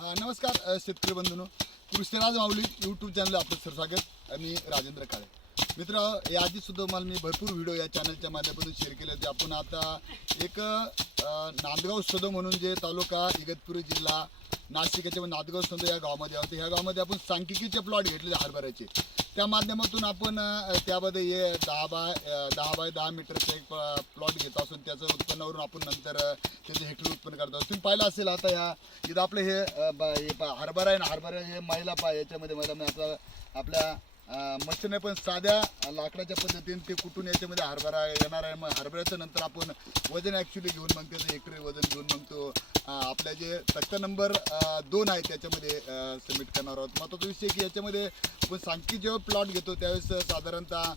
हा, नमस्कार अ, शेतकरी बंधूंनो. कृष्णराज माऊली यूट्यूब चॅनल आपलं सर स्वागत. मी राजेंद्र काळे. मित्र याआधी सुद्धा मला मी भरपूर व्हिडिओ या चॅनलच्या माध्यमातून शेअर केले होते. आपण आता एक अ, नांदगाव सदो म्हणून जे तालुका इगतपुरी जिल्हा नाशिकच्या नांदगाव सदो या गावामध्ये आहोत. ह्या गावामध्ये आपण सांख्यिकीचे प्लॉट घेतले हरभऱ्याचे. त्या माध्यमातून आपण त्यामध्ये हे दहा बाय दहा बाय दहा मीटरचं एक प्लॉट घेत असून त्याचं उत्पन्नावरून आपण नंतर त्याचे हेक्टर उत्पन्न करत आहोत तुम्ही पाहिलं असेल आता ह्या इथं आपलं हे ब- हे हरभरा आहे ना हरभरा हे मैला पाय याच्यामध्ये मैला आता आपल्या मशीन पण साध्या लाकडाच्या पद्धतीने ते कुठून याच्यामध्ये हरभरा येणार आहे. मग हरभऱ्याचं नंतर आपण वजन ॲक्च्युली घेऊन मग त्याचं हेक्टरी वजन घेऊन मग तो आपल्या जे तक्ता नंबर दोन आहे त्याच्यामध्ये सबमिट करणार आहोत. महत्त्वाचा विषय की याच्यामध्ये आपण सांख्यिकी जेव्हा प्लॉट घेतो त्यावेळेस साधारणतः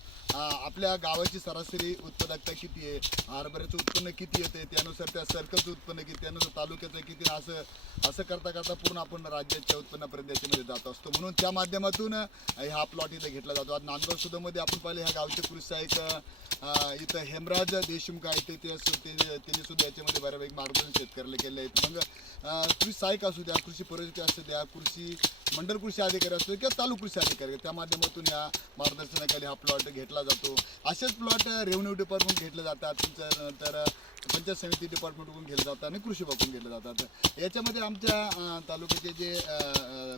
आपल्या गावाची सरासरी उत्पादकता किती आहे? हरभऱ्याचं उत्पन्न किती येते? त्यानुसार त्या सर्कलचं उत्पन्न किती? त्यानुसार तालुक्याचं किती? असं असं करता करता पूर्ण आपण राज्याच्या उत्पन्नापर्यंत याच्यामध्ये जात असतो. म्हणून त्या माध्यमातून हा प्लॉट इथं घेतला जातो. आज नांदगाव सुद्धामध्ये आपण पाहिले ह्या गावचे पुरुष सहाय्यक इथं हेमराज देशमुख आहे ते ते ते त्यांनी सुद्धा याच्यामध्ये बऱ्यापैकी मार्गदर्शन शेतकऱ्याला केले आहेत मग कृषी सहाय्यक असू द्या कृषी परिस्थिती असू द्या कृषी मंडल कृषी अधिकारी असू द्या किंवा तालुक कृषी अधिकारी त्या माध्यमातून या मार्गदर्शनाखाली हा प्लॉट घेतला जातो. असेच प्लॉट रेव्हन्यू डिपार्टमेंट घेतले जातात तुमच्या नंतर पंचायत समिती डिपार्टमेंटकडून घेतले जातात आणि कृषी विभागाकडून घेतले जातात. याच्यामध्ये आमच्या तालुक्याचे जे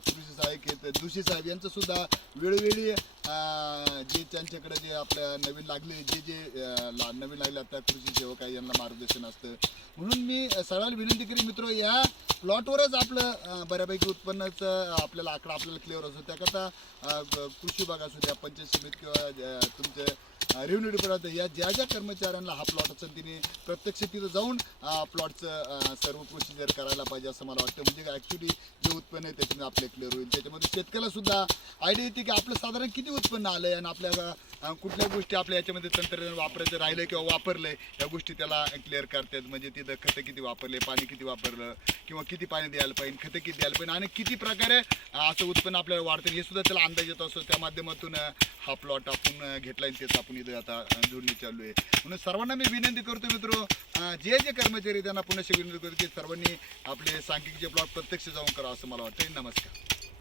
कृषी सहाय्यक आहेत जोशी साहेब यांचंसुद्धा वेळोवेळी त्यांच्याकडे जे आपल्या नवीन लागले जे जे ला- नवीन लागले त्या कृषी सेवक आहे यांना मार्गदर्शन असतं. म्हणून मी सरळ विनंती करी मित्र या प्लॉटवरच आपलं बऱ्यापैकी उत्पन्नाचं आपल्याला आकडा आपल्याला क्लिअर असतो. त्याकरता कृषी विभाग असू द्या पंचायत समिती किंवा तुमचे रेव्हन्यू डिपार्टमेंट या ज्या ज्या कर्मचाऱ्यांना हा प्लॉट असेल तिने प्रत्यक्ष तिथं जाऊन प्लॉटचं सर्व प्रोसिजर करायला पाहिजे असं मला वाटतं. म्हणजे ॲक्च्युली जे उत्पन्न आहे त्याच्यामध्ये आपले क्लिअर होईल त्याच्यामध्ये शेतकऱ्याला सुद्धा आयडिया येते की आपलं साधारण किती उत्पन्न आलं आहे आणि आपल्या आणि कुठल्या गोष्टी आपल्या याच्यामध्ये तंत्रज्ञान वापरायचं राहिलं किंवा वापरलं आहे या गोष्टी त्याला क्लिअर करतात. म्हणजे तिथं खतं किती वापरले पाणी किती वापरलं किंवा किती पाणी द्यायला पाहिजे खतं किती द्यायला पाहिजे आणि किती प्रकारे असं उत्पन्न आपल्याला वाढतं. हे सुद्धा त्याला अंदाज येत असतो. त्या माध्यमातून हा प्लॉट आपण घेतला आणि त्याचा आपण इथं आता जोडणी चालू आहे. म्हणून सर्वांना मी विनंती करतो मित्र जे जे कर्मचारी त्यांना पुन्हा विनंती करतो ते सर्वांनी आपले सांख्यिकीचे प्लॉट प्रत्यक्ष जाऊन करा असं मला वाटतं नमस्कार.